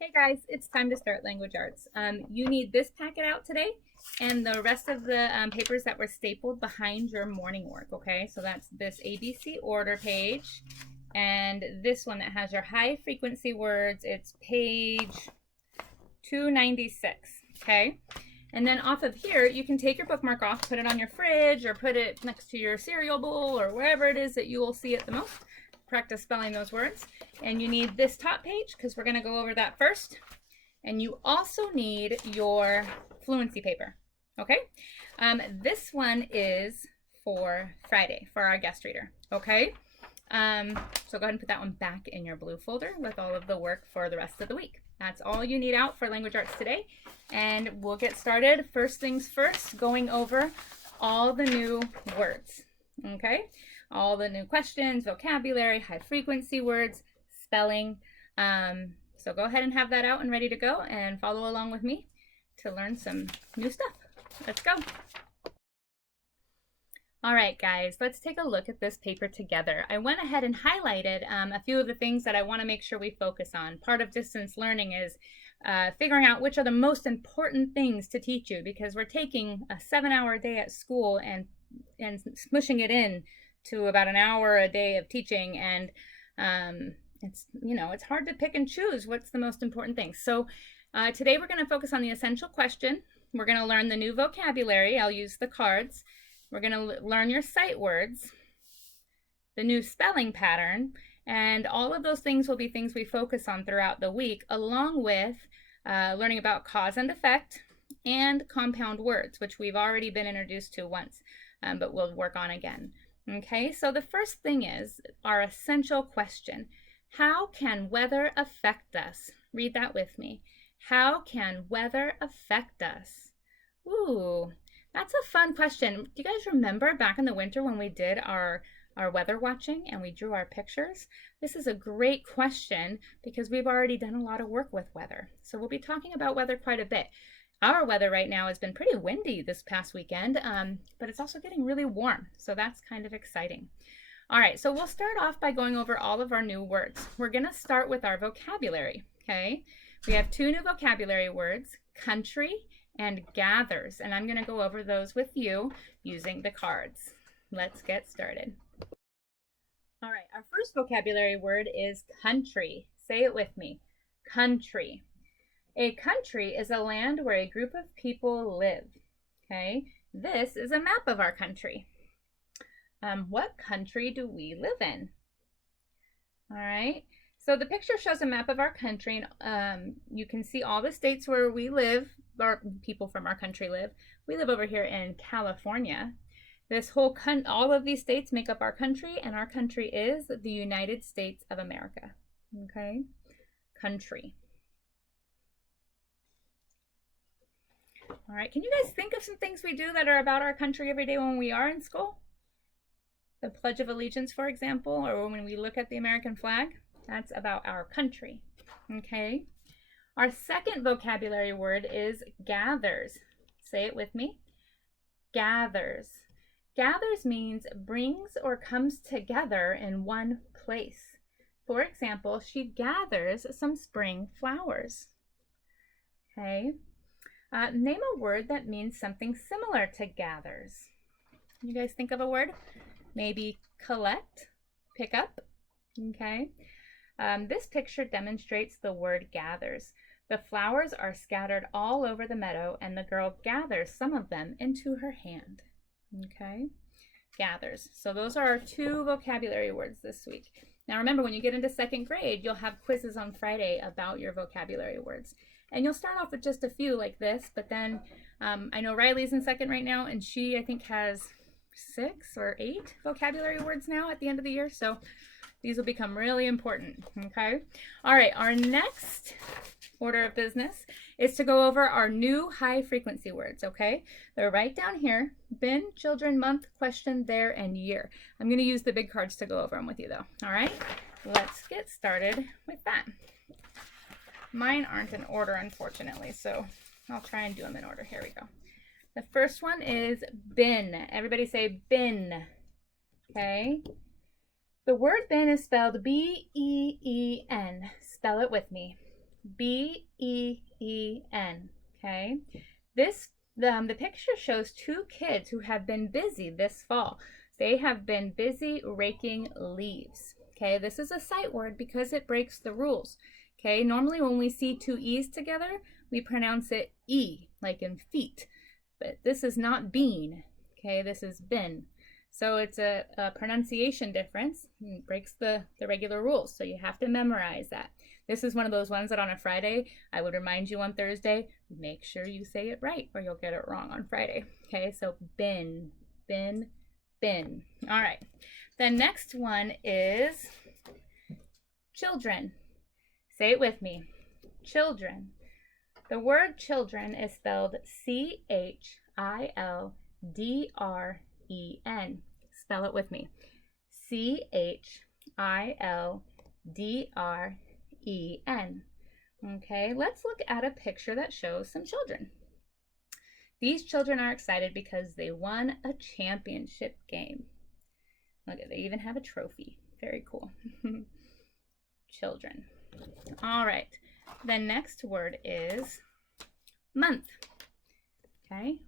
Hey guys, it's time to start language arts. You need this packet out today and the rest of the papers that were stapled behind your morning work, okay? So that's this ABC order page and this one that has your high frequency words. It's page 296, okay? And then off of here, you can take your bookmark off, put it on your fridge or put it next to your cereal bowl or wherever it is that you will see it the most. Practice spelling those words. And you need this top page because we're going to go over that first. And you also need your fluency paper. Okay? This one is for Friday for our guest reader. Okay? So go ahead and put that one back in your blue folder with all of the work for the rest of the week. That's all you need out for language arts today. And we'll get started. First things first, going over all the new words. Okay? All the new questions, vocabulary, high frequency words, spelling. So go ahead and have that out and ready to go and follow along with me to learn some new stuff. Let's go. All right, guys, let's take a look at this paper together. I went ahead and highlighted a few of the things that I want to make sure we focus on. Part of distance learning is figuring out which are the most important things to teach you, because we're taking a 7-hour day at school and smushing it in to about an hour a day of teaching, and it's hard to pick and choose what's the most important thing. So today we're going to focus on the essential question. We're going to learn the new vocabulary. I'll use the cards. We're going to learn your sight words, the new spelling pattern, and all of those things will be things we focus on throughout the week, along with learning about cause and effect and compound words, which we've already been introduced to once, but we'll work on again. Okay, so the first thing is our essential question. How can weather affect us? Read that with me. How can weather affect us? Ooh, that's a fun question. Do you guys remember back in the winter when we did our weather watching and we drew our pictures? This is a great question because we've already done a lot of work with weather. So we'll be talking about weather quite a bit. Our weather right now has been pretty windy this past weekend, but it's also getting really warm, so that's kind of exciting. All right, so we'll start off by going over all of our new words. We're going to start with our vocabulary, okay? We have 2 new vocabulary words, country and gathers, and I'm going to go over those with you using the cards. Let's get started. All right, our first vocabulary word is country. Say it with me, country. A country is a land where a group of people live. Okay, this is a map of our country. What country do we live in? All right, so the picture shows a map of our country, and you can see all the states where we live, or people from our country live. We live over here in California. All of these states make up our country, and our country is the United States of America. Okay, country. All right, can you guys think of some things we do that are about our country every day when we are in school? The Pledge of Allegiance, for example, or when we look at the American flag, that's about our country. Okay. Our second vocabulary word is gathers. Say it with me. Gathers. Gathers means brings or comes together in one place. For example, she gathers some spring flowers. Okay. Name a word that means something similar to gathers. You guys think of a word? Maybe collect, pick up. Okay. This picture demonstrates the word gathers. The flowers are scattered all over the meadow, and the girl gathers some of them into her hand. Okay. Gathers. So those are our 2 vocabulary words this week. Now remember, when you get into 2nd grade, you'll have quizzes on Friday about your vocabulary words. And you'll start off with just a few like this, but then I know Riley's in 2nd right now, and she, I think, has 6 or 8 vocabulary words now at the end of the year. So these will become really important, okay? All right, our next order of business is to go over our new high frequency words, okay? They're right down here. Bin, children, month, question, there, and year. I'm gonna use the big cards to go over them with you though, all right? Let's get started with that. Mine aren't in order, unfortunately, so I'll try and do them in order. Here we go. The first one is bin. Everybody say bin, okay? The word bin is spelled B-E-E-N. Spell it with me. B-E-E-N. Okay. The picture shows two kids who have been busy this fall. They have been busy raking leaves. Okay, this is a sight word because it breaks the rules. Okay, normally when we see two E's together, we pronounce it E, like in feet. But this is not bean. Okay, this is bin. So it's a pronunciation difference. It breaks the regular rules. So you have to memorize that. This is one of those ones that on a Friday, I would remind you on Thursday, make sure you say it right or you'll get it wrong on Friday. Okay, so bin, bin, bin. All right, the next one is children. Say it with me, children. The word children is spelled C-H-I-L-D-R-E-N. Spell it with me, C-H-I-L-D-R-E-N. Okay, let's look at a picture that shows some children. These children are excited because they won a championship game. Look, they even have a trophy. Very cool. Children. All right, the next word is month. Okay,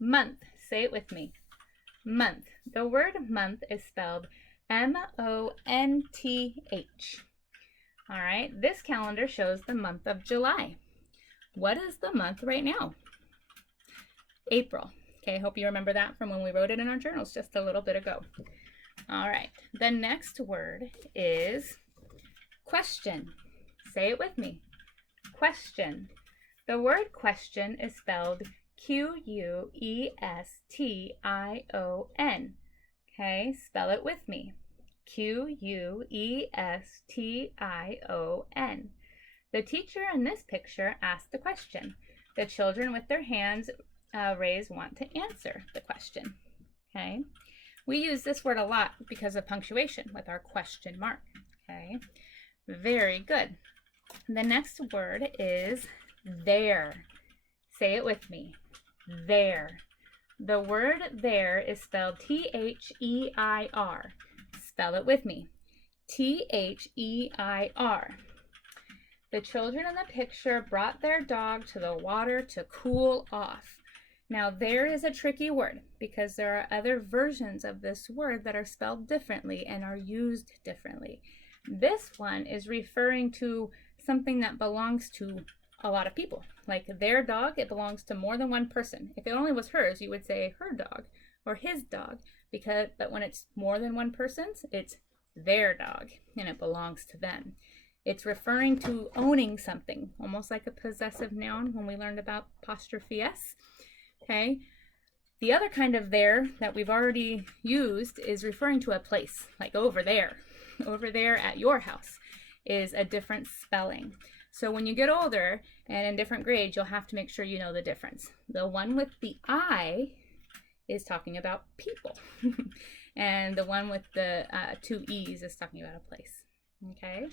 month. Say it with me, month. The word month is spelled M-O-N-T-H. All right, this calendar shows the month of July. What is the month right now? April. Okay, I hope you remember that from when we wrote it in our journals just a little bit ago. All right, the next word is question. Say it with me, question. The word question is spelled Q-U-E-S-T-I-O-N. Okay, spell it with me, Q-U-E-S-T-I-O-N. The teacher in this picture asked the question. The children with their hands raised want to answer the question. Okay, we use this word a lot because of punctuation with our question mark. Okay, very good. The next word is there. Say it with me, there. The word there is spelled T-H-E-I-R. Spell it with me, T-H-E-I-R. The children in the picture brought their dog to the water to cool off. Now there is a tricky word because there are other versions of this word that are spelled differently and are used differently. This one is referring to something that belongs to a lot of people. Like their dog, it belongs to more than one person. If it only was hers, you would say her dog or his dog, but when it's more than one person's, it's their dog and it belongs to them. It's referring to owning something, almost like a possessive noun when we learned about apostrophe S. Okay. The other kind of there that we've already used is referring to a place, like over there at your house is a different spelling. So when you get older and in different grades, you'll have to make sure you know the difference. The one with the I is talking about people. And the one with the two E's is talking about a place. Okay,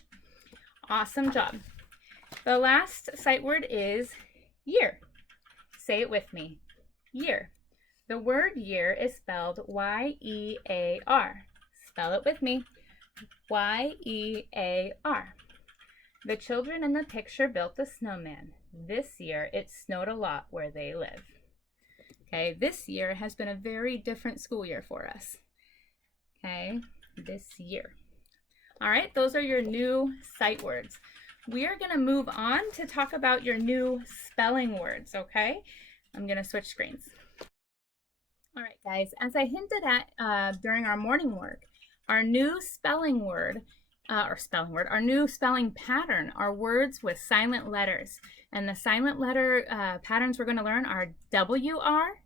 awesome job. The last sight word is year. Say it with me, year. The word year is spelled Y-E-A-R. Spell it with me, Y-E-A-R. The children in the picture built a snowman. This year, it snowed a lot where they live. Okay, this year has been a very different school year for us. Okay, this year. All right, those are your new sight words. We are going to move on to talk about your new spelling words, okay? I'm going to switch screens. All right, guys, as I hinted at during our morning work, our new spelling word, our new spelling pattern are words with silent letters. And the silent letter patterns we're going to learn are W-R,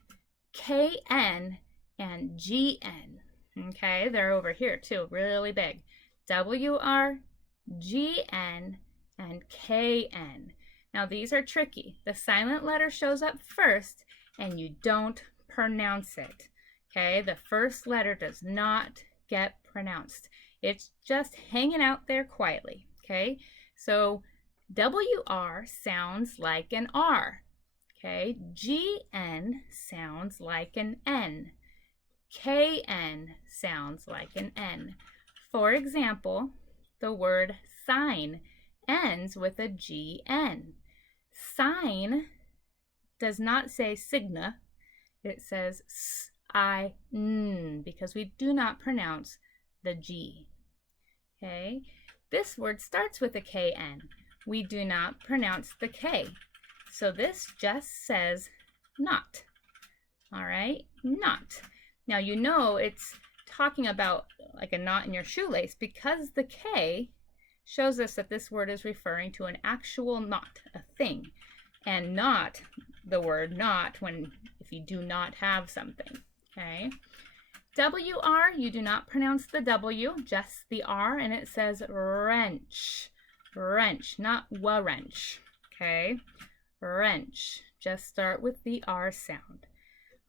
K-N, and G-N. Okay, they're over here too, really big. W-R, G-N, and K-N. Now these are tricky. The silent letter shows up first and you don't pronounce it. Okay, the first letter does not get pronounced. It's just hanging out there quietly. Okay, so W-R sounds like an R. Okay, G-N sounds like an N. K-N sounds like an N. For example, the word sign, ends with a GN. Sign does not say signa, it says S-I-N, because we do not pronounce the G. Okay, this word starts with a KN. We do not pronounce the K. So this just says not. All right, not. Now you know it's talking about like a knot in your shoelace because the K shows us that this word is referring to an actual knot, a thing, and not the word not if you do not have something. Okay. WR, you do not pronounce the W, just the R, and it says wrench. Wrench, not wrench. Okay. Wrench. Just start with the R sound.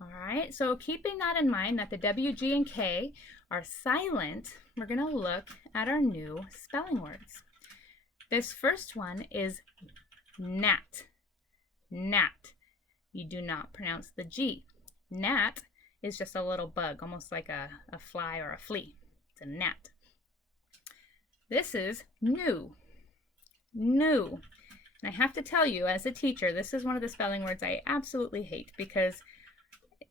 All right, so keeping that in mind that the W, G, and K are silent, we're going to look at our new spelling words. This first one is gnat. Gnat. You do not pronounce the G. Gnat is just a little bug, almost like a fly or a flea. It's a gnat. This is new. New. And I have to tell you, as a teacher, this is one of the spelling words I absolutely hate because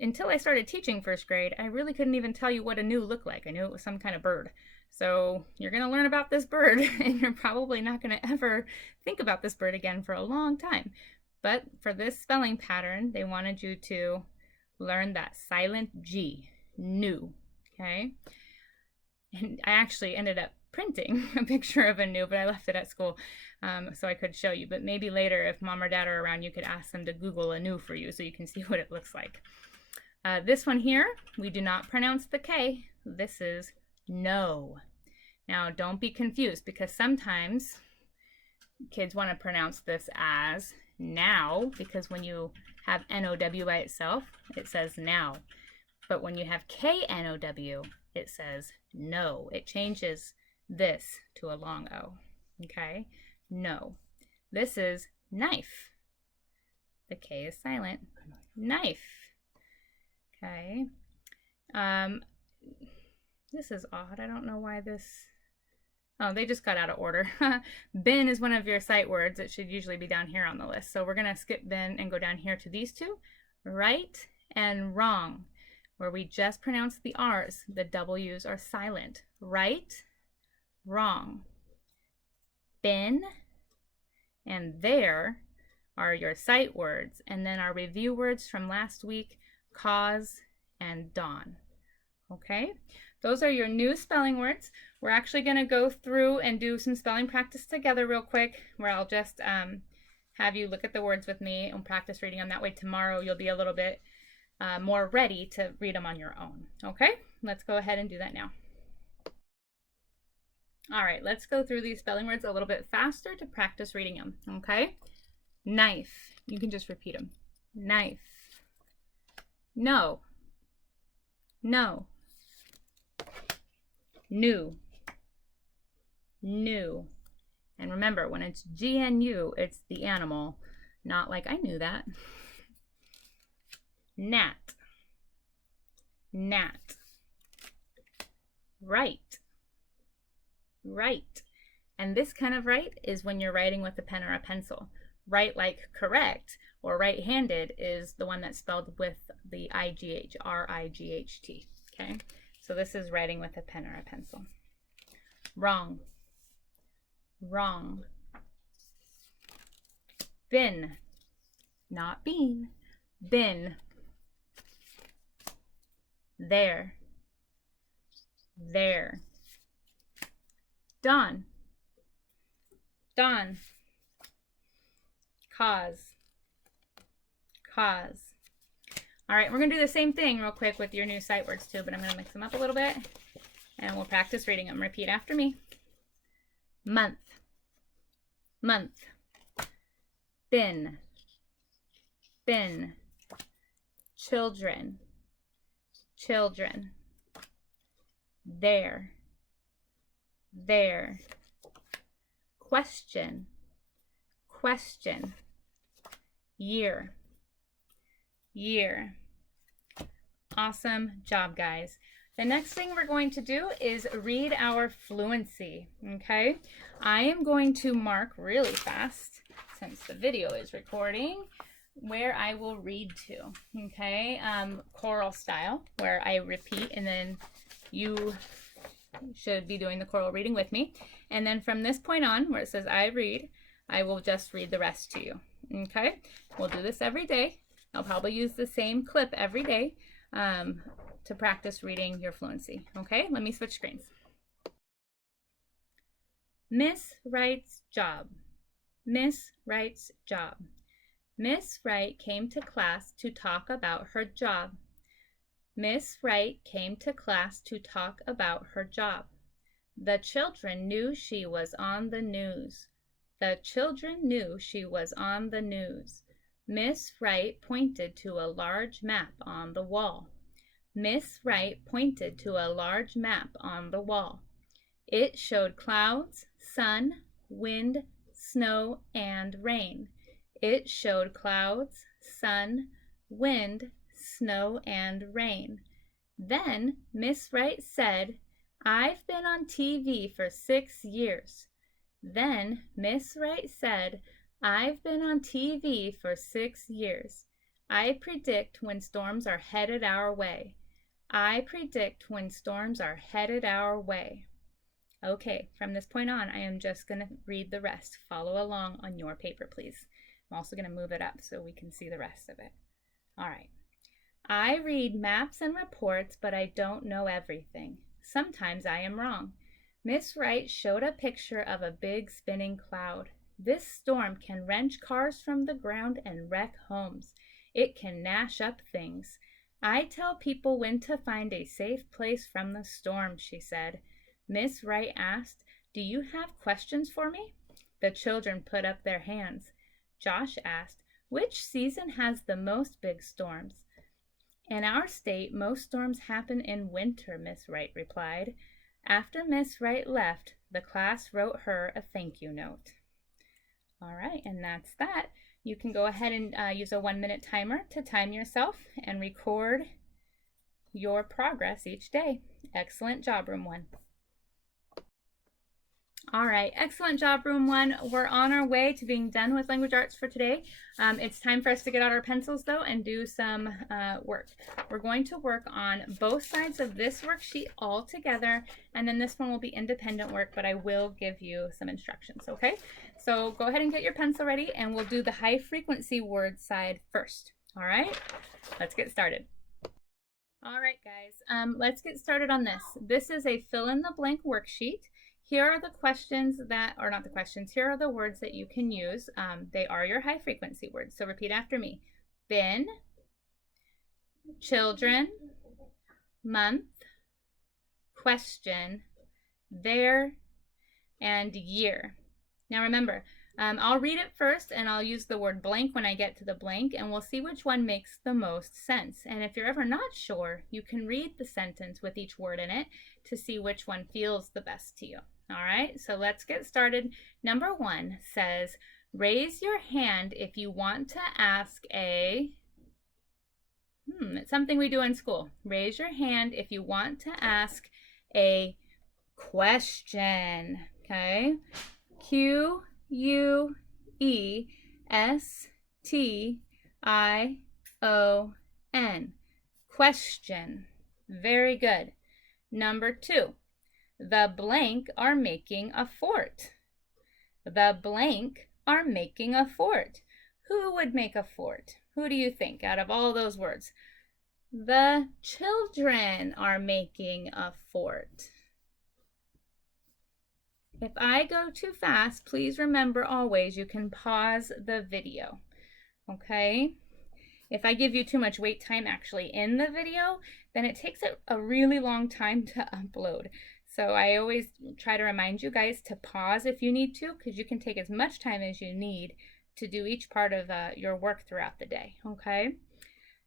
until I started teaching first grade, I really couldn't even tell you what a new looked like. I knew it was some kind of bird. So you're going to learn about this bird, and you're probably not going to ever think about this bird again for a long time. But for this spelling pattern, they wanted you to learn that silent G, new, okay? And I actually ended up printing a picture of a new, but I left it at school so I could show you. But maybe later, if mom or dad are around, you could ask them to Google a new for you so you can see what it looks like. This one here, we do not pronounce the K. This is no. Now, don't be confused because sometimes kids want to pronounce this as now because when you have N-O-W by itself, it says now. But when you have K-N-O-W, it says no. It changes this to a long O. Okay? No. This is knife. The K is silent. Knife. Okay. This is odd. I don't know why this... Oh, they just got out of order. Bin is one of your sight words. It should usually be down here on the list. So we're going to skip bin and go down here to these two. Right and wrong, where we just pronounce the R's. The W's are silent. Right, wrong. Bin and there are your sight words. And then our review words from last week, cause and dawn. Okay, those are your new spelling words. We're actually going to go through and do some spelling practice together real quick, where I'll just have you look at the words with me and practice reading them. That way tomorrow you'll be a little bit more ready to read them on your own. Okay, let's go ahead and do that now. All right, let's go through these spelling words a little bit faster to practice reading them. Okay, knife. You can just repeat them. Knife. No. No. New. New. And remember, when it's GNU, it's the animal, not like I knew that. Gnat. Gnat. Right. Right. And this kind of right is when you're writing with a pen or a pencil. Right, like correct, or right-handed is the one that's spelled with the IGH, R-I-G-H-T, okay? So this is writing with a pen or a pencil. Wrong. Wrong. Bin. Not bean. Bin. There. There. Dawn. Dawn. Cause. Cause. All right, we're going to do the same thing real quick with your new sight words too, but I'm going to mix them up a little bit and we'll practice reading them. Repeat after me. Month. Month. Bin. Bin. Children. Children. There. There. Question. Question. Year. Year. Awesome job, guys. The next thing we're going to do is read our fluency, okay? I am going to mark really fast, since the video is recording, where I will read to, okay? Choral style, where I repeat and then you should be doing the choral reading with me. And then from this point on, where it says I read, I will just read the rest to you, okay? We'll do this every day. I'll probably use the same clip every day to practice reading your fluency, okay? Let me switch screens. Miss Wright's job. Miss Wright's job. Miss Wright came to class to talk about her job. Miss Wright came to class to talk about her job. The children knew she was on the news. The children knew she was on the news. Miss Wright pointed to a large map on the wall. Miss Wright pointed to a large map on the wall. It showed clouds, sun, wind, snow, and rain. It showed clouds, sun, wind, snow, and rain. Then Miss Wright said, "I've been on TV for 6 years." Then Miss Wright said, "I've been on TV for 6 years. I predict when storms are headed our way. I predict when storms are headed our way." Okay, from this point on, I am just going to read the rest. Follow along on your paper, please. I'm also going to move it up so we can see the rest of it. All right. I read maps and reports, but I don't know everything. Sometimes I am wrong. Miss Wright showed a picture of a big spinning cloud. This storm can wrench cars from the ground and wreck homes. It can gnash up things. I tell people when to find a safe place from the storm, she said. Miss Wright asked, "Do you have questions for me?" The children put up their hands. Josh asked, "Which season has the most big storms?" "In our state, most storms happen in winter," Miss Wright replied. After Miss Wright left, the class wrote her a thank you note. All right, and that's that. You can go ahead and use a 1-minute timer to time yourself and record your progress each day. Excellent job, Room 1. All right, excellent job, Room 1. We're on our way to being done with language arts for today. It's time for us to get out our pencils, though, and do some work. We're going to work on both sides of this worksheet all together, and then this one will be independent work, but I will give you some instructions, okay? So go ahead and get your pencil ready, and we'll do the high frequency word side first. All right, let's get started. All right, guys, let's get started on this. This is a fill-in-the-blank worksheet. Here are the questions that, or not the questions, here are the words that you can use. They are your high frequency words, so repeat after me. Bin, children, month, question, there, and year. Now remember, I'll read it first and I'll use the word blank when I get to the blank, and we'll see which one makes the most sense. And if you're ever not sure, you can read the sentence with each word in it to see which one feels the best to you. All right, so let's get started. Number 1 says, raise your hand if you want to ask a, it's something we do in school. Raise your hand if you want to ask a question, okay? Q-U-E-S-T-I-O-N, question. Very good. Number 2. The blank are making a fort. The blank are making a fort. Who would make a fort? Who do you think out of all those words? The children are making a fort. If I go too fast, please remember always you can pause the video, okay? If I give you too much wait time actually in the video, then it takes a really long time to upload. So I always try to remind you guys to pause if you need to, because you can take as much time as you need to do each part of your work throughout the day, okay?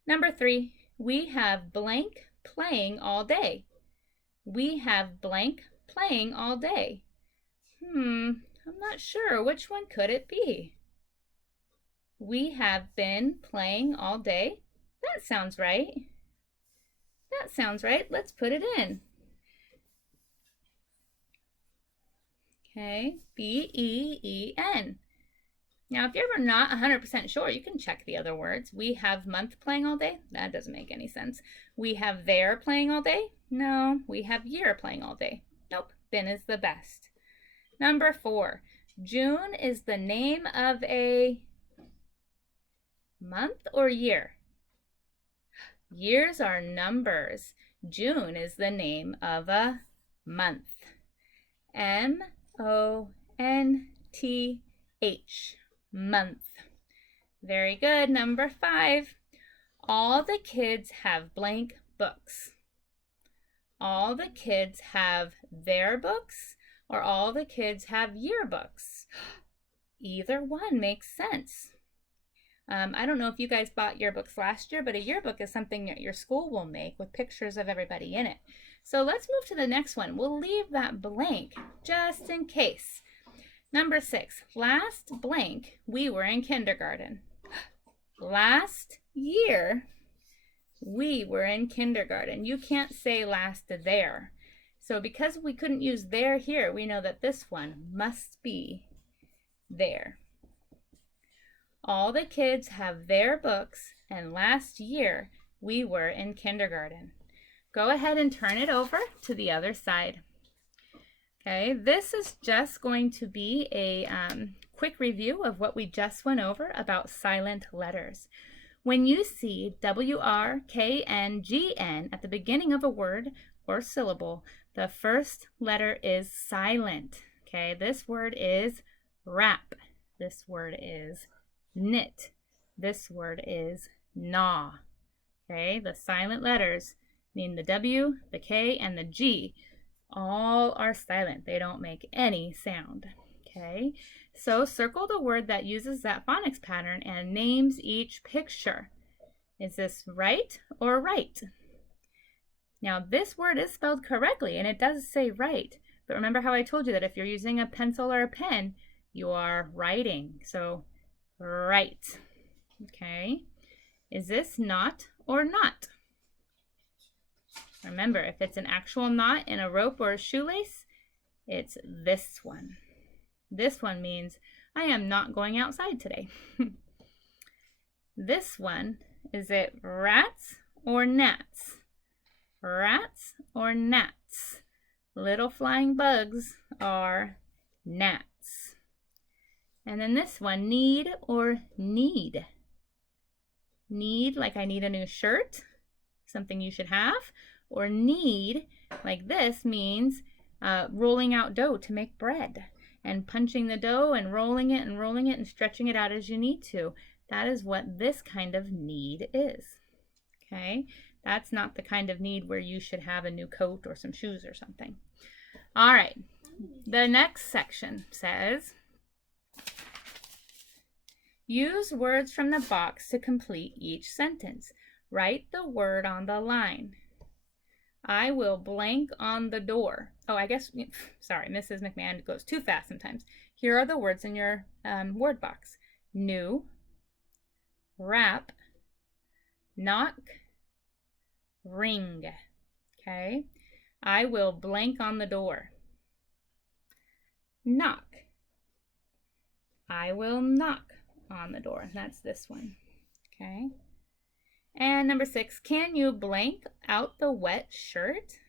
Number 3, we have blank playing all day. We have blank playing all day. I'm not sure. Which one could it be? We have been playing all day. That sounds right. That sounds right. Let's put it in. Okay, B-E-E-N. Now, if you're ever not 100% sure, you can check the other words. We have month playing all day. That doesn't make any sense. We have there playing all day. No. We have year playing all day. Nope. Been is the best. Number 4. June is the name of a month or year? Years are numbers. June is the name of a month. M-O-N-T-H. Month. Very good. Number 5. All the kids have blank books. All the kids have their books, or all the kids have yearbooks. Either one makes sense. I don't know if you guys bought yearbooks last year, but a yearbook is something that your school will make with pictures of everybody in it. So let's move to the next one. We'll leave that blank just in case. Number 6, last blank, we were in kindergarten. Last year, we were in kindergarten. You can't say last there. So because we couldn't use there here, we know that this one must be there. All the kids have their books, and last year, we were in kindergarten. Go ahead and turn it over to the other side. Okay, this is just going to be a quick review of what we just went over about silent letters. When you see W-R-K-N-G-N at the beginning of a word or syllable, the first letter is silent. Okay, this word is wrap. This word is knit. This word is gnaw. Okay, the silent letters mean the W, the K, and the G. All are silent. They don't make any sound. Okay, so circle the word that uses that phonics pattern and names each picture. Is this right or right? Now, this word is spelled correctly, and it does say right. But remember how I told you that if you're using a pencil or a pen, you are writing. So, right. Okay. Is this knot or not? Remember, if it's an actual knot in a rope or a shoelace, it's this one. This one means I am not going outside today. This one, is it rats or gnats? Rats or gnats? Little flying bugs are gnats. And then this one, need or need? Need, like I need a new shirt, something you should have. Or knead, like this, means rolling out dough to make bread. And punching the dough and rolling it and stretching it out as you need to. That is what this kind of knead is. Okay? That's not the kind of need where you should have a new coat or some shoes or something. All right. The next section says, use words from the box to complete each sentence. Write the word on the line. I will blank on the door. Oh, I guess, sorry, Mrs. McMahon goes too fast sometimes. Here are the words in your word box. New, wrap, knock, ring. Okay? I will blank on the door. Knock. I will knock on the door. That's this one. Okay? And number 6, can you blank out the wet shirt?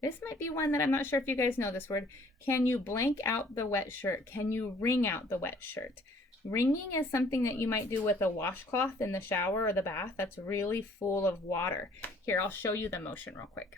This might be one that I'm not sure if you guys know this word. Can you blank out the wet shirt? Can you wring out the wet shirt? Wringing is something that you might do with a washcloth in the shower or the bath that's really full of water. Here, I'll show you the motion real quick.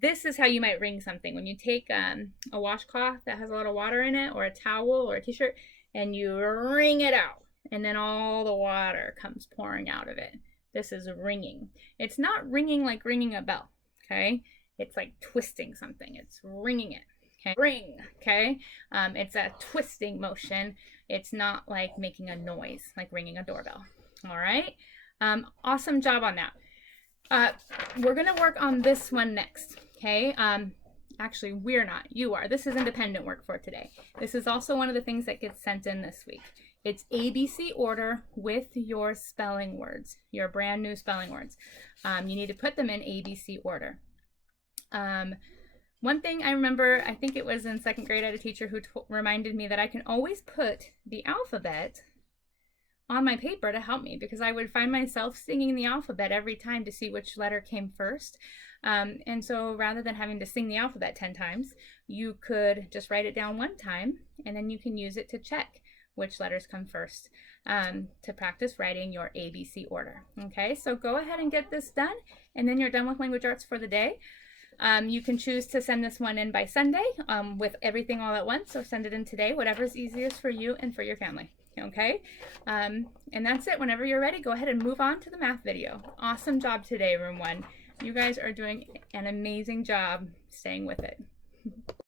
This is how you might wring something. When you take a washcloth that has a lot of water in it, or a towel or a t-shirt, and you wring it out. And then all the water comes pouring out of it. This is ringing. It's not ringing like ringing a bell, okay? It's like twisting something. It's ringing it, okay? Ring, okay? It's a twisting motion. It's not like making a noise, like ringing a doorbell, all right? Awesome job on that. We're gonna work on this one next, okay? Actually, we're not. You are. This is independent work for today. This is also one of the things that gets sent in this week. It's ABC order with your spelling words, your brand new spelling words. You need to put them in ABC order. One thing I remember, I think it was in second grade, I had a teacher who reminded me that I can always put the alphabet on my paper to help me, because I would find myself singing the alphabet every time to see which letter came first. And so rather than having to sing the alphabet 10 times, you could just write it down one time, and then you can use it to check which letters come first, to practice writing your ABC order. Okay, so go ahead and get this done, and then you're done with language arts for the day. You can choose to send this one in by Sunday with everything all at once, so send it in today, whatever's easiest for you and for your family. Okay, and that's it. Whenever you're ready, go ahead and move on to the math video. Awesome job today, Room 1. You guys are doing an amazing job staying with it.